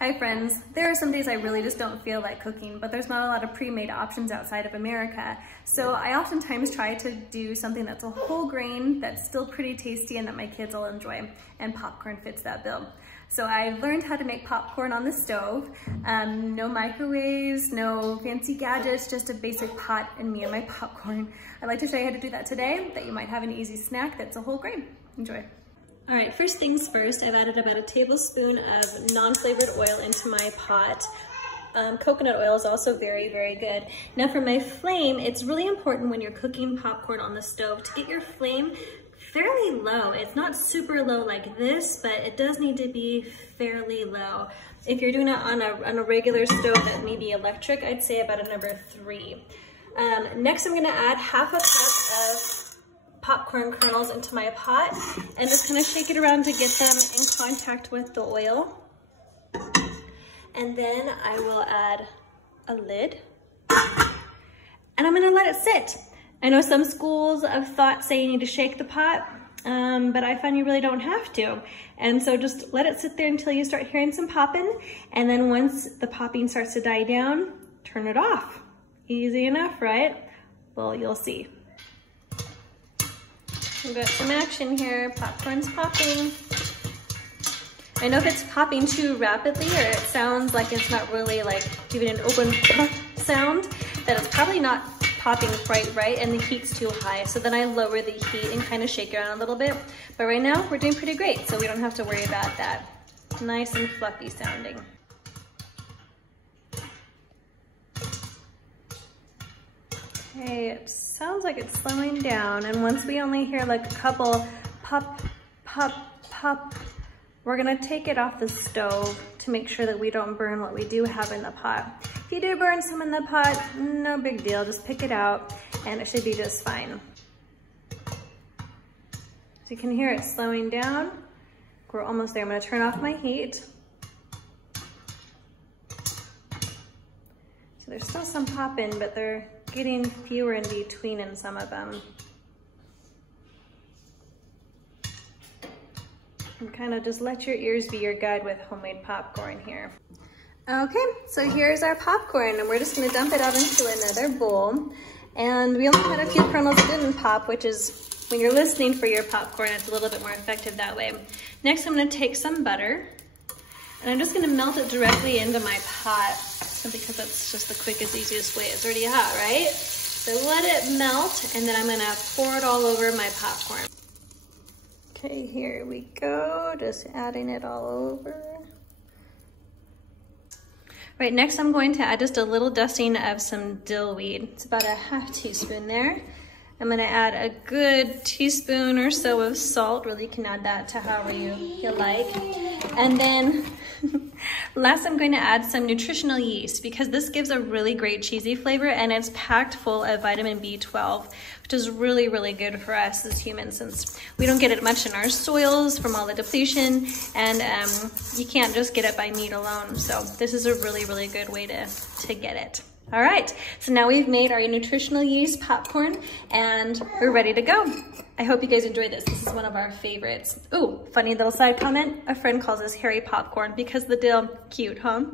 Hi friends, there are some days I really just don't feel like cooking, but there's not a lot of pre-made options outside of America. So I oftentimes try to do something that's a whole grain, that's still pretty tasty and that my kids will enjoy, and popcorn fits that bill. So I've learned how to make popcorn on the stove. No microwaves, no fancy gadgets, just a basic pot and me and my popcorn. I'd like to show you how to do that today, that you might have an easy snack that's a whole grain. Enjoy. All right, first things first, I've added about a tablespoon of non-flavored oil into my pot. Coconut oil is also very, very good. Now for my flame, it's really important when you're cooking popcorn on the stove to get your flame fairly low. It's not super low like this, but it does need to be fairly low. If you're doing it on a regular stove that may be electric, I'd say about a number 3. Next, I'm gonna add half a cup of popcorn kernels into my pot and just kind of shake it around to get them in contact with the oil. And then I will add a lid and I'm gonna let it sit. I know some schools of thought say you need to shake the pot, but I find you really don't have to. And so just let it sit there until you start hearing some popping. And then once the popping starts to die down, turn it off. Easy enough, right? Well, you'll see. We've got some action here. Popcorn's popping. I know if it's popping too rapidly or it sounds like it's not really like giving an open puff sound, that it's probably not popping quite right and the heat's too high. So then I lower the heat and kind of shake it around a little bit. But right now we're doing pretty great, so we don't have to worry about that. Nice and fluffy sounding. Okay, it sounds like it's slowing down, and once we only hear like a couple pop, pop, pop, we're gonna take it off the stove to make sure that we don't burn what we do have in the pot. If you do burn some in the pot, no big deal, just pick it out and it should be just fine. So you can hear it slowing down. We're almost there. I'm gonna turn off my heat. So there's still some popping, but they're getting fewer in between in some of them. And kind of just let your ears be your guide with homemade popcorn here. Okay, so here's our popcorn, and we're just gonna dump it out into another bowl. And we only had a few kernels that didn't pop, which is, when you're listening for your popcorn, it's a little bit more effective that way. Next, I'm gonna take some butter, and I'm just gonna melt it directly into my pot, because that's just the quickest, easiest way. It's already hot, right? So let it melt, and then I'm gonna pour it all over my popcorn. Okay, here we go, just adding it all over. Right, next I'm going to add just a little dusting of some dill weed. It's about a ½ teaspoon there. I'm gonna add a good teaspoon or so of salt. Really, you can add that to however you like. And then last, I'm going to add some nutritional yeast, because this gives a really great cheesy flavor, and it's packed full of vitamin B12, which is really, really good for us as humans, since we don't get it much in our soils from all the depletion, and you can't just get it by meat alone. So this is a really, really good way to get it. All right, so now we've made our nutritional yeast popcorn and we're ready to go. I hope you guys enjoyed this. This is one of our favorites. Ooh, funny little side comment. A friend calls this hairy popcorn because the dill. Cute, huh?